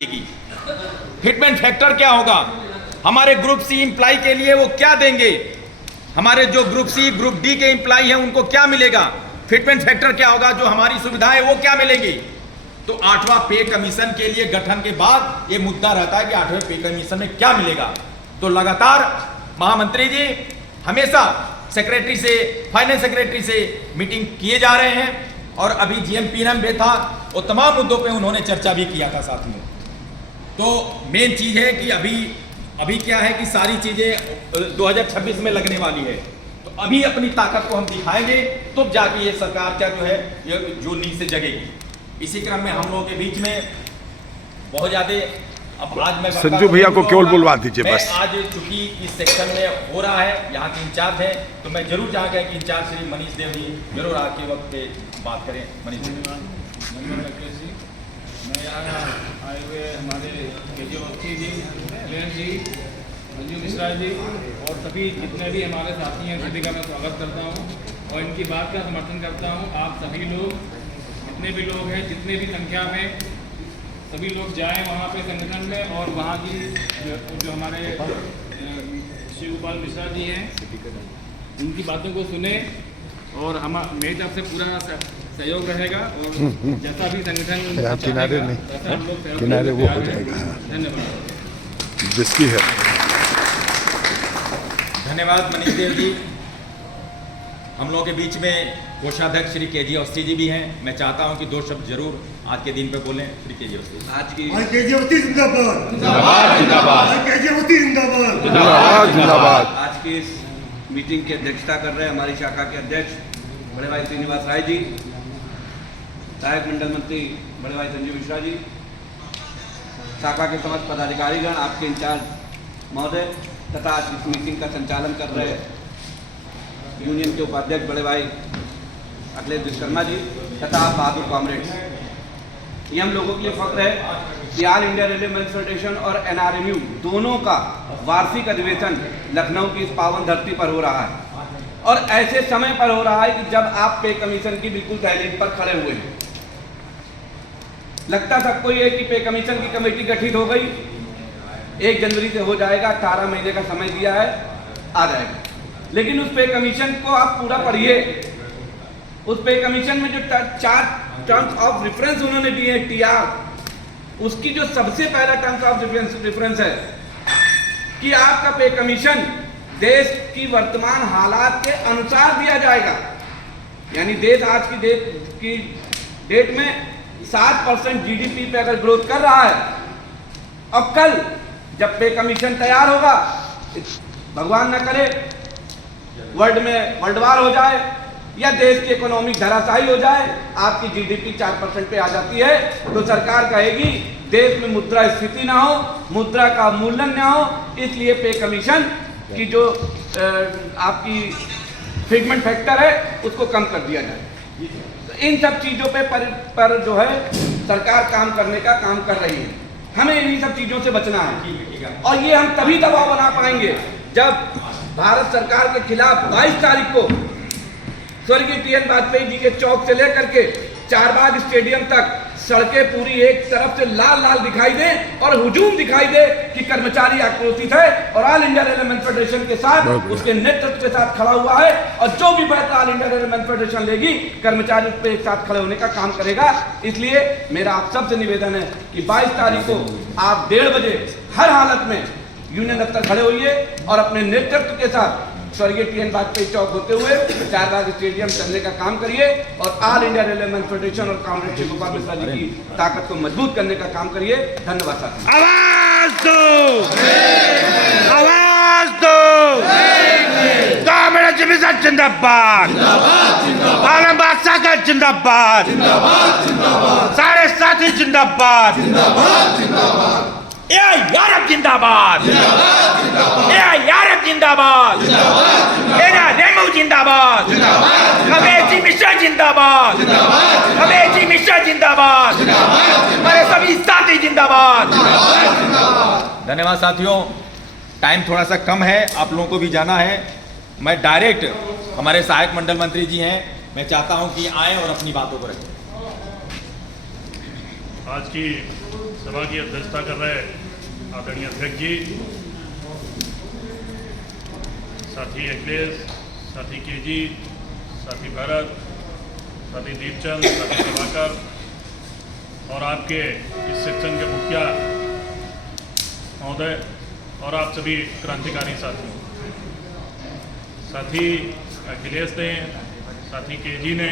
Fitment factor क्या होगा, हमारे ग्रुप सी एम्प्लाई के लिए वो क्या देंगे, हमारे जो ग्रुप सी ग्रुप डी के एम्प्लाई हैं उनको क्या मिलेगा, फिटमेंट फैक्टर क्या होगा, जो हमारी सुविधाएं वो क्या मिलेंगी। तो 8वां पे कमीशन के लिए गठन के बाद ये मुद्दा रहता है कि 8वें पे कमीशन में क्या मिलेगा। तो लगातार महामंत्री जी हमेशा सेक्रेटरी से, फाइनेंस सेक्रेटरी से मीटिंग किए जा रहे हैं और अभी जीएम भी था और तमाम मुद्दों पे उन्होंने चर्चा भी किया था साथ में। तो मेन चीज है कि अभी क्या है कि सारी चीजें 2026 में लगने वाली है, तो अभी अपनी ताकत को हम दिखाएंगे तो जाके ये सरकार क्या जो है ये जो नींद से जगेगी। इसी क्रम में हम लोगों के बीच में बहुत ज्यादा अब आज मैं संजू भैया को केवल बुलवा दीजिए बस। आज चूंकि इस सेक्शन में हो रहा है, यहाँ के इंचार्ज है, तो मैं जरूर चाहूँगा कि इंचार्ज श्री मनीष देव जी जरूर आके वक्त पे बात करें। मनीष जी, मैं यहाँ आए हुए हमारे केजी अवस्थी जी, कल्याण जी, संजू मिश्रा जी और सभी जितने भी हमारे साथी हैं सभी का मैं स्वागत करता हूँ और इनकी बात का समर्थन करता हूँ। आप सभी लोग, जितने भी लोग हैं, जितने भी संख्या में सभी लोग जाएं वहाँ पे संगठन में और वहाँ की जो हमारे शिव गोपाल मिश्रा जी हैं उनकी बातों को सुने और हम मेरी तरफ से पूरा सहयोग रहेगा और जैसा भी संगठन किनारे नहीं, वैसा हम लोग किनारे वो हो जाएगा। धन्यवाद। जिसकी है। धन्यवाद मनीष देव जी। हम लोगों के बीच में कोषाध्यक्ष श्री केजी अवस्थी जी भी हैं। मैं चाहता हूं कि दो शब्द जरूर आज के दिन पे बोलें। श्री केजी अवस्थी आज की केजी अवस्थी जिंदाबाद, जिंदाबाद जिंदाबाद, केजी अवस्थी जिंदाबाद, जिंदाबाद जिंदाबाद। आज की इस मीटिंग की अध्यक्षता कर रहे हैं हमारी शाखा के अध्यक्ष बड़े भाई श्रीनिवास राय जी, सहायक मंडल मंत्री बड़े भाई संजू मिश्रा जी, शाखा के समस्त पदाधिकारीगण, आपके इंचार्ज महोदय तथा आज इस मीटिंग का संचालन कर रहे यूनियन के उपाध्यक्ष बड़े भाई अखिलेश विश्वकर्मा जी तथा आप बहादुर कॉमरेड्स। ये हम लोगों के लिए फख्र है कि all India railway men's federation और एनआरएमयू दोनों का वार्षिक अधिवेशन लखनऊ की इस पावन धरती पर हो रहा है और ऐसे समय पर हो रहा है कि जब आप पे कमीशन की बिल्कुल दहलीज पर खड़े हुए हैं। लगता सबको ये कि पे कमीशन की कमेटी गठित हो गई, 1 जनवरी से हो जाएगा, 18 महीने का समय दिया है, आ जाएगा। लेकिन उस पे कमीशन को आप पूरा पढ़िए। उस पे कमीशन में जो 4 टर्म्स ऑफ रेफरेंस उन्होंने दिए हैं, टीआर, उसकी जो सबसे पहला टर्म्स ऑफ रेफरेंस है कि आपका पे कमीशन देश की वर्तमान हालात के अनुसार दिया जाएगा। यानी देश आज की डेट में 7% जीडीपी पे अगर ग्रोथ कर रहा है, अब कल जब पे कमीशन तैयार होगा, भगवान न करे वर्ल्ड वार हो जाए या देश की इकोनॉमिक धराशायी हो जाए, आपकी जीडीपी 4% पे आ जाती है, तो सरकार कहेगी देश में मुद्रा स्फीति ना हो, मुद्रा का मूल्यन ना हो, इसलिए पे कमीशन की जो आपकी फिटमेंट फैक्टर है उसको कम कर दिया जाए। तो इन सब चीज़ों पर जो है सरकार काम करने का काम कर रही है। हमें इन्हीं सब चीज़ों से बचना है और ये हम तभी दबाव बना पाएंगे जब भारत सरकार के खिलाफ 22 तारीख को स्वर्गीय टीएन वाजपेयी जी के चौक से लेकर के चारबाग स्टेडियम तक सड़कें पूरी एक तरफ से लाल लाल दिखाई दे और हुजूम दिखाई दे कि कर्मचारी आक्रोशित है और all India railway men's federation के साथ, उसके नेतृत्व के साथ खड़ा हुआ है और जो भी फैसला all India railway men's federation लेगी, कर्मचारी उस पर एक साथ खड़े होने का काम करेगा। इसलिए मेरा आप सबसे निवेदन है कि 22 तारीख को आप 1:30 बजे हर हालत में यूनियन दफ्तर खड़े होइए और अपने नेतृत्व के साथ स्वर्गीय टीएन वाजपेयी चौक होते हुए चारबाग स्टेडियम चलने का काम करिए और all India railway men's federation और कॉमरेड शिव गोपाल मिश्रा जी की ताकत को मजबूत करने का काम करिए। धन्यवाद साथी। आवाज दो, आवाज दो, कॉमरेड मिश्रा जिंदाबाद, आलम बादशाह का जिंदाबाद, सारे साथी जिंदाबाद, यारब जिंदाबाद, यारब जिंदाबाद, रेमू जिंदाबाद, अमेजी मिश्रा जिंदाबाद, अमेजी मिश्रा जिंदाबाद, हमारे सभी साथी जिंदाबाद। धन्यवाद साथियों। टाइम थोड़ा सा कम है, आप लोगों को भी जाना है। मैं डायरेक्ट हमारे सहायक मंडल मंत्री जी हैं, मैं चाहता हूं कि आए और अपनी बातों को रखें। आज की सभा की अध्यक्षता कर रहे आदरणीय अध्यक्ष जी, साथी अखिलेश, साथी केजी, साथी भरत, साथी दीपचंद, साथी प्रभाकर और आपके इस सेक्शन के मुखिया महोदय और आप सभी क्रांतिकारी साथियों, साथी अखिलेश ने, साथी केजी ने,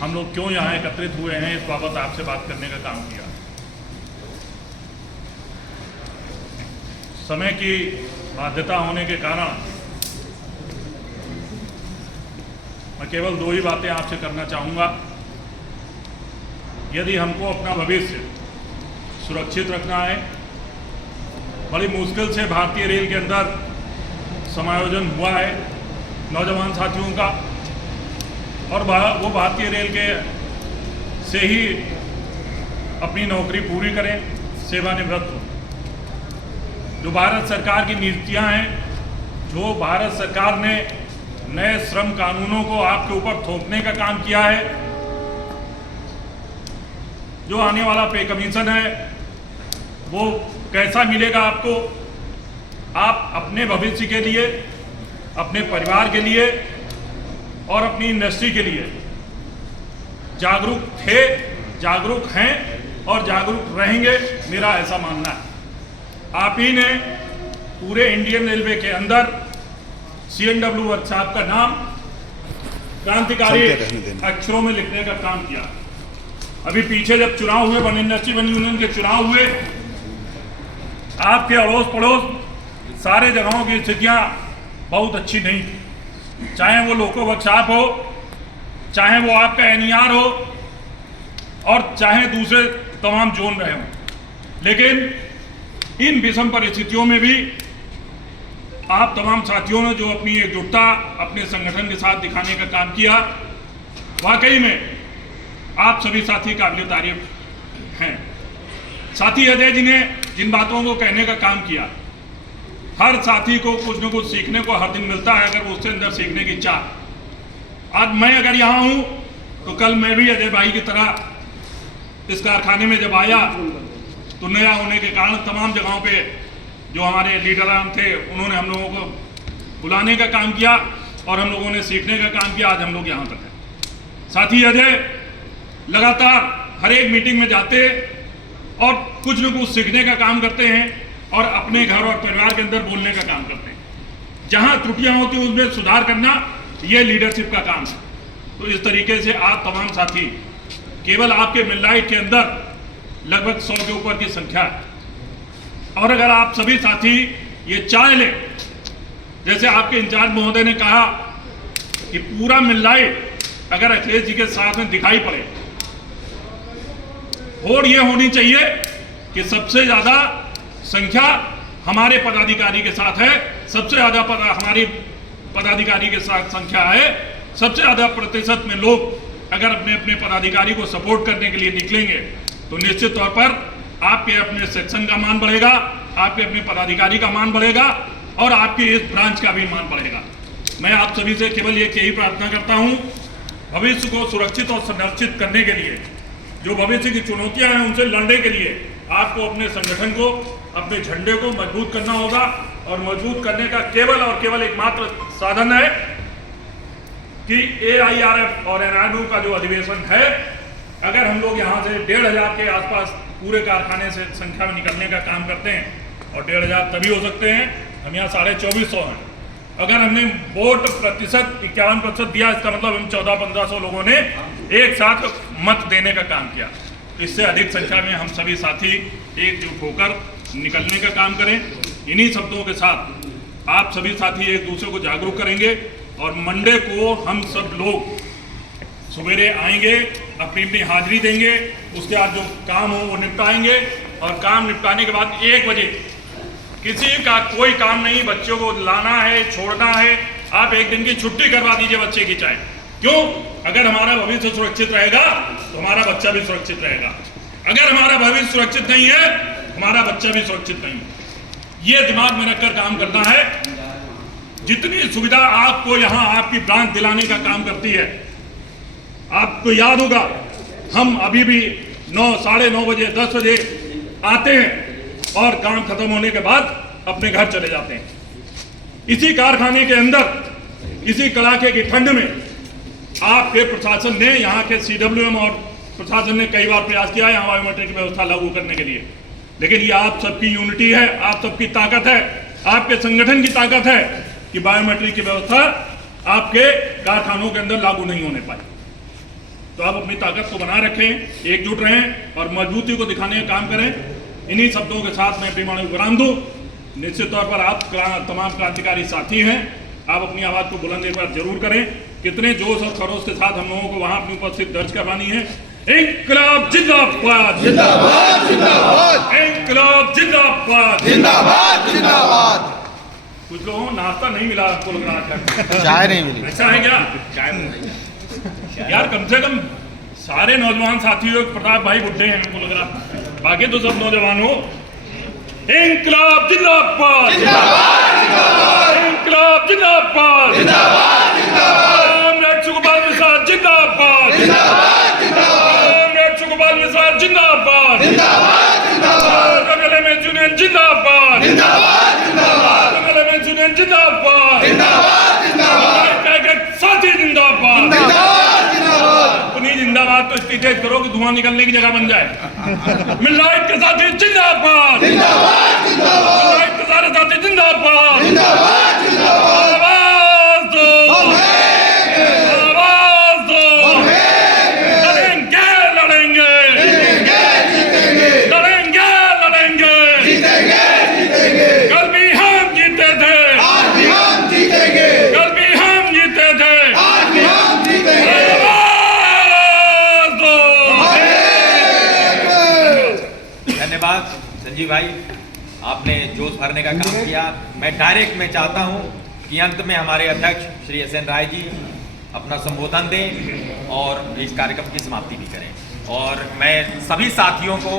हम लोग क्यों यहाँ एकत्रित हुए हैं इस बाबत आपसे बात करने का काम किया। समय की बाध्यता होने के कारण मैं केवल 2 ही बातें आपसे करना चाहूँगा। यदि हमको अपना भविष्य सुरक्षित रखना है, बड़ी मुश्किल से भारतीय रेल के अंदर समायोजन हुआ है नौजवान साथियों का, और वो भारतीय रेल के से ही अपनी नौकरी पूरी करें, सेवानिवृत्त हो। जो भारत सरकार की नीतियां हैं, जो भारत सरकार ने नए श्रम कानूनों को आपके ऊपर थोपने का काम किया है, जो आने वाला पे कमीशन है वो कैसा मिलेगा आपको, आप अपने भविष्य के लिए, अपने परिवार के लिए और अपनी इंडस्ट्री के लिए जागरूक थे, जागरूक हैं और जागरूक रहेंगे, मेरा ऐसा मानना है। आप ही ने पूरे इंडियन रेलवे के अंदर CNW वर्कशॉप का नाम क्रांतिकारी अक्षरों में लिखने का काम किया। अभी पीछे जब चुनाव हुए, वन इंडस्ट्री वन यूनियन के चुनाव हुए, आपके अड़ोस पड़ोस सारे जगहों की स्थितियां बहुत अच्छी नहीं थी, चाहे वो लोको वर्कशॉप हो, चाहे वो आपका NER हो और चाहे दूसरे तमाम जोन रहे हों। लेकिन इन विषम परिस्थितियों में भी आप तमाम साथियों ने जो अपनी एकजुटता अपने संगठन के साथ दिखाने का काम किया, वाकई में आप सभी साथी काबिल तारीफ हैं। साथी अजय जी ने जिन बातों को कहने का काम किया, हर साथी को कुछ न कुछ सीखने को हर दिन मिलता है अगर उससे अंदर सीखने की चाह। आज मैं अगर यहाँ हूँ तो कल मैं भी अजय भाई की तरह इस कारखाने में जब आया तो नया होने के कारण तमाम जगहों पे जो हमारे लीडरान थे उन्होंने हम लोगों को बुलाने का काम किया और हम लोगों ने सीखने का काम किया। आज हम लोग यहाँ तक हैं। साथी अजय लगातार हर एक मीटिंग में जाते और कुछ न कुछ सीखने का काम करते हैं और अपने घर और परिवार के अंदर बोलने का काम करते हैं। जहां त्रुटियां होती हैं उसमें सुधार करना, ये लीडरशिप का काम है। तो इस तरीके से आप तमाम साथी, केवल आपके मिलनाइट के अंदर लगभग 100 के ऊपर की संख्या है, और अगर आप सभी साथी ये चाह लें, जैसे आपके इंचार्ज महोदय ने कहा कि पूरा मिलनाइट अगर अखिलेश जी के साथ में दिखाई पड़े, और ये होनी चाहिए कि सबसे ज्यादा संख्या हमारे पदाधिकारी के साथ है, सबसे ज्यादा हमारी पदाधिकारी के साथ संख्या है, सबसे ज्यादा प्रतिशत में लोग अगर अपने अपने पदाधिकारी को सपोर्ट करने के लिए निकलेंगे तो निश्चित तौर पर आपके अपने सेक्शन का मान बढ़ेगा, आपके अपने पदाधिकारी का मान बढ़ेगा और आपकी इस ब्रांच का भी मान बढ़ेगा। मैं आप सभी से केवल ये यही प्रार्थना करता हूँ, भविष्य को सुरक्षित और संरक्षित करने के लिए, जो भविष्य की चुनौतियां हैं उनसे लड़ने के लिए आपको अपने संगठन को, अपने झंडे को मजबूत करना होगा, और मजबूत करने का केवल और केवल एकमात्र साधन है कि AIRF और NRU का जो अधिवेशन है, अगर हम लोग यहाँ से 1500 के आसपास पूरे कारखाने से संख्या में निकलने का काम करते हैं, और 1500 तभी हो सकते हैं, हम यहाँ 2450 हैं। अगर हमने वोट प्रतिशत 51% दिया, इसका मतलब हम 1400-1500 लोगों ने एक साथ मत देने का काम किया। इससे अधिक संख्या में हम सभी साथी एकजुट होकर निकलने का काम करें। इन्हीं शब्दों के साथ आप सभी साथी एक दूसरे को जागरूक करेंगे, और मंडे को हम सब लोग सवेरे आएंगे, अपनी अपनी हाजिरी देंगे, उसके बाद जो काम हो वो निपटाएंगे, और काम निपटाने के बाद 1 बजे किसी का कोई काम नहीं, बच्चों को लाना है, छोड़ना है, आप 1 दिन की छुट्टी करवा दीजिए बच्चे की, चाहे क्यों, अगर हमारा भविष्य सुरक्षित रहेगा तो हमारा बच्चा भी सुरक्षित रहेगा। अगर हमारा भविष्य सुरक्षित नहीं है, हमारा बच्चा भी सुरक्षित नहीं है। ये दिमाग में रखकर काम करना है। जितनी सुविधा आपको यहाँ आपकी ब्रांच दिलाने का काम करती है, आपको याद होगा हम अभी भी 9-9:30 बजे 10 बजे आते हैं और काम खत्म होने के बाद अपने घर चले जाते हैं। इसी कारखाने के अंदर इसी कड़ाके की ठंड में आपके प्रशासन ने, यहाँ के CWM और प्रशासन ने कई बार प्रयास किया है यहाँ बायोमेट्रिक की व्यवस्था लागू करने के लिए, लेकिन ये आप सबकी यूनिटी है, आप सबकी ताकत है, आपके संगठन की ताकत है कि बायोमेट्रिक की व्यवस्था आपके कारखानों के अंदर लागू नहीं होने पाई। तो आप अपनी ताकत को बनाए रखें, एकजुट रहें और मजबूती को दिखाने का काम करें। इन्हीं शब्दों के साथ मैं अपनी वाणी को विराम दूं। निश्चित तौर पर आप तमाम क्रांतिकारी साथी हैं, आप अपनी आवाज को बुलंद एक बार जरूर करें। कितने जोश और खरोश के साथ हम लोगों को वहां अपनी उपस्थित दर्ज करवानी है। इंकलाब जिंदाबाद, जिंदाबाद जिंदाबाद, इंकलाब जिंदाबाद, जिंदाबाद जिंदाबाद। कुछ लोगों को नाश्ता नहीं मिला, आपको लग रहा है चाय नहीं मिली। ऐसा है क्या? यार कम से कम सारे नौजवान साथियों, प्रताप भाई बुड्ढे हैं हमको लग रहा, बाकी तो सब नौजवान हो। इंकलाब जिंदाबाद, इंकलाब जिंदाबाद, रामनाथ सुखपाल मिश्रा जिंदाबाद, रामनाथ सुखपाल मिश्रा जिंदाबाद, गगन में जुनेन जिंदाबाद, गगन में जुनेन जिंदाबाद, साथी जिंदाबाद, अपनी जिंदाबाद तो इतनी तेज करो कि धुआं निकलने की जगह बन जाए। मिलाइट के साथी जिंदाबाद, मिलाइट के सारे साथी जिंदाबाद, आवाज दो, आवाज दो, लड़ेंगे लड़ेंगे, लड़ेंगे लड़ेंगे, कल भी हम जीते थे, कल भी हम जीते थे, धन्यवाद संजीव भाई, आपने जोश भरने का काम किया। मैं डायरेक्ट में चाहता हूं कि अंत में हमारे अध्यक्ष श्री SN राय जी अपना संबोधन दें और इस कार्यक्रम की समाप्ति भी करें। और मैं सभी साथियों को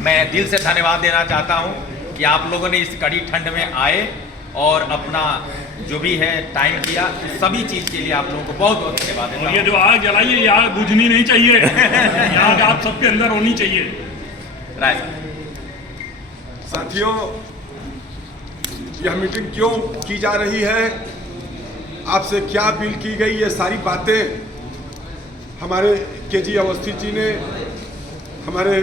मैं दिल से धन्यवाद देना चाहता हूं कि आप लोगों ने इस कड़ी ठंड में आए और अपना जो भी है टाइम किया, तो सभी चीज़ के लिए आप लोगों को बहुत बहुत धन्यवाद देता और ये हूं। जो आग जलाई है, ये आग बुझनी नहीं चाहिए, ये आग आप सबके अंदर होनी चाहिए। राय साथियों, यह मीटिंग क्यों की जा रही है, आपसे क्या अपील की गई, ये सारी बातें हमारे KG अवस्थी जी ने, हमारे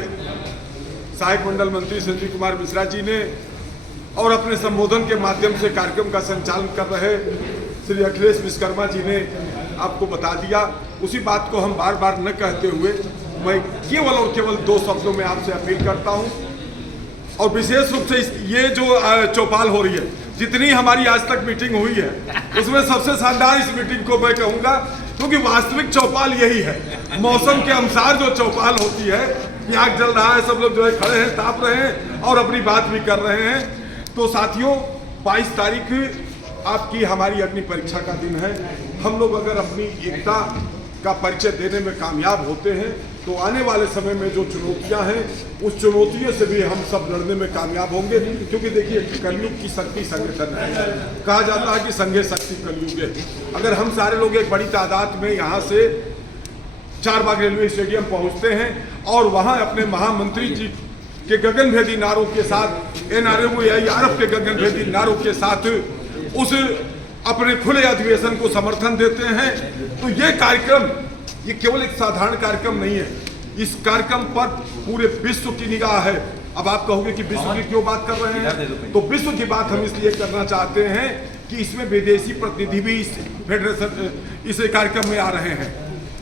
सहायक मंडल मंत्री संजीव कुमार मिश्रा जी ने और अपने संबोधन के माध्यम से कार्यक्रम का संचालन कर रहे श्री अखिलेश विश्वकर्मा जी ने आपको बता दिया। उसी बात को हम बार बार न कहते हुए मैं केवल और केवल 2 शब्दों में आपसे अपील करता हूं। और विशेष रूप से ये जो चौपाल हो रही है, जितनी हमारी आज तक मीटिंग हुई है, उसमें सबसे शानदार इस मीटिंग को मैं कहूँगा, क्योंकि वास्तविक चौपाल यही है। मौसम के अनुसार जो चौपाल होती है, कि आग जल रहा है, सब लोग जो है खड़े हैं, ताप रहे हैं और अपनी बात भी कर रहे हैं। तो साथियों, 22 तारीख आपकी हमारी अग्नि परीक्षा का दिन है। हम लोग अगर अपनी एकता का परिचय देने में कामयाब होते हैं तो आने वाले समय में जो चुनौतियां हैं, उस चुनौतियों से भी हम सब लड़ने में कामयाब होंगे। क्योंकि देखिए, कलयुग की शक्ति संगठन है, कहा जाता है कि संघे शक्ति कलयुग है। अगर हम सारे लोग एक बड़ी तादाद में यहाँ से चारबाग रेलवे स्टेडियम पहुँचते हैं और वहाँ अपने महामंत्री जी के गगनभेदी नारों के साथ, NRMU के गगनभेदी नारों के साथ उस अपने खुले अधिवेशन को समर्थन देते हैं, तो ये कार्यक्रम, ये केवल एक साधारण कार्यक्रम नहीं है। इस कार्यक्रम पर पूरे विश्व की निगाह है। अब आप कहोगे कि विश्व की क्यों बात कर रहे हैं, तो विश्व की बात हम इसलिए करना चाहते हैं कि इसमें विदेशी प्रतिनिधि भी इस फेडरेशन, इस कार्यक्रम में आ रहे हैं।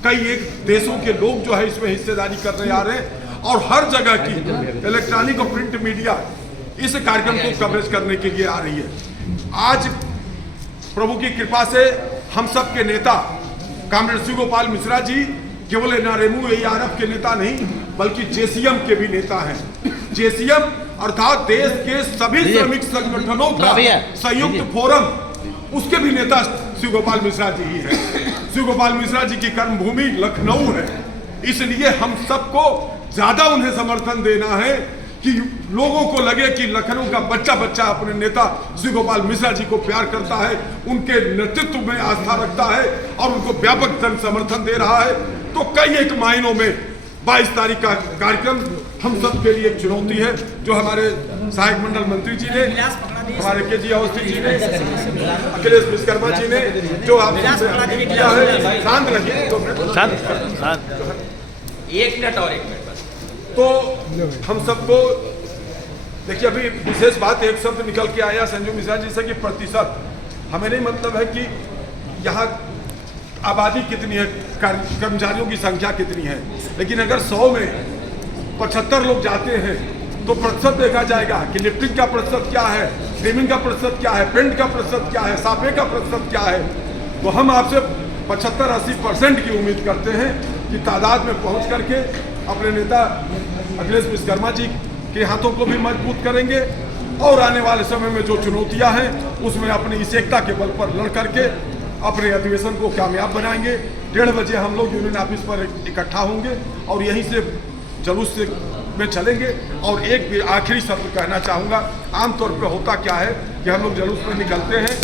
कई एक देशों के लोग जो है इसमें हिस्सेदारी करने आ रहे हैं और हर जगह की इलेक्ट्रॉनिक और प्रिंट मीडिया इस कार्यक्रम को कवरेज करने के लिए आ रही है। आज प्रभु की कृपा से हम सब के नेता कॉमरेड शिव गोपाल मिश्रा जी केवल NRMU के नेता नहीं, बल्कि JCM के भी नेता हैं। JCM अर्थात देश के सभी श्रमिक संगठनों का संयुक्त फोरम, उसके भी नेता शिव गोपाल मिश्रा जी ही हैं। शिव गोपाल मिश्रा जी की कर्मभूमि लखनऊ है, इसलिए हम सबको ज्यादा उन्हें समर्थन देना है कि लोगों को लगे कि लखनऊ का बच्चा बच्चा अपने नेता शिव गोपाल मिश्रा जी को प्यार करता है, उनके नेतृत्व में आस्था रखता है और उनको व्यापक जन समर्थन दे रहा है। तो कई एक मायनों में 22 तारीख का कार्यक्रम हम सब के लिए एक चुनौती है, जो हमारे सहायक मंडल मंत्री जी ने, हमारे केजी अवस्थी जी ने, अखिलेश विश्वकर्मा जी ने जो आपसे अपील किया है, शांत रहिए 2 मिनट, 1 मिनट और 1 मिनट बस। तो हम सबको देखिए, अभी विशेष बात एक शब्द निकल के आया संजू मिश्रा जी से कि प्रतिशत, हमें नहीं मतलब है कि यहाँ आबादी कितनी है, कर्मचारियों की संख्या कितनी है, लेकिन अगर 100 में 75 लोग जाते हैं तो प्रतिशत देखा जाएगा कि लिफ्टिंग का प्रतिशत क्या है, स्ट्रीमिंग का प्रतिशत क्या है, पेंट का प्रतिशत क्या है, साफे का प्रतिशत क्या है। तो हम आपसे 75-80% की उम्मीद करते हैं कि तादाद में पहुंच करके अपने नेता अखिलेश विश्वकर्मा जी के हाथों को भी मजबूत करेंगे और आने वाले समय में जो चुनौतियां हैं उसमें अपनी इस एकता के बल पर लड़ करके अपने अधिवेशन को कामयाब बनाएंगे। 1:30 बजे हम लोग यूनियन ऑफिस पर इकट्ठा होंगे और यहीं से जुलूस से में चलेंगे। और एक भी आखिरी शब्द कहना चाहूँगा, आमतौर पर होता क्या है कि हम लोग जुलूस में निकलते हैं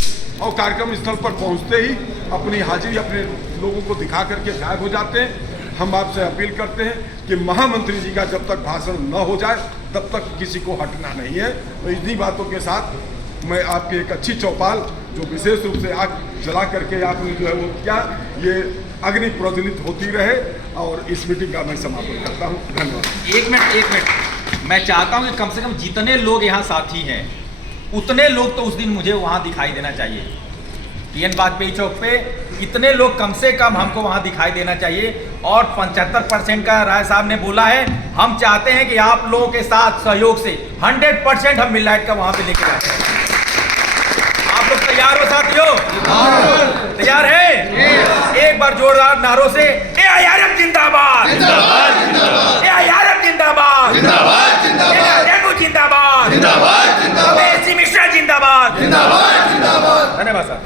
और कार्यक्रम स्थल पर पहुँचते ही अपनी हाजिरी अपने लोगों को दिखा करके गायब हो जाते हैं। हम आपसे अपील करते हैं कि महामंत्री जी का जब तक भाषण न हो जाए तब तक किसी को हटना नहीं है। तो इन्हीं बातों के साथ मैं आपकी एक अच्छी चौपाल जो विशेष रूप से आग जला करके आपने जो है वो क्या, ये अग्नि प्रज्वलित होती रहे और इस मीटिंग का मैं समापन करता हूँ। धन्यवाद। 1 मिनट, मैं चाहता हूँ कि कम से कम जितने लोग यहाँ साथी हैं उतने लोग तो उस दिन मुझे वहाँ दिखाई देना चाहिए। PN वाजपेयी चौक पे इतने लोग कम से कम हमको वहाँ दिखाई देना चाहिए। और 75% का राय साहब ने बोला है, हम चाहते हैं कि आप लोगों के साथ सहयोग से 100% हम मिडनाइट का वहाँ पे लेके जाते हैं। आप लोग तैयार हो साथियों? तैयार है? एक बार जोरदार नारों से AIRF जिंदाबाद, AIRF जिंदाबाद, जिंदाबाद, अवैसी मिश्रा जिंदाबाद। धन्यवाद साहब।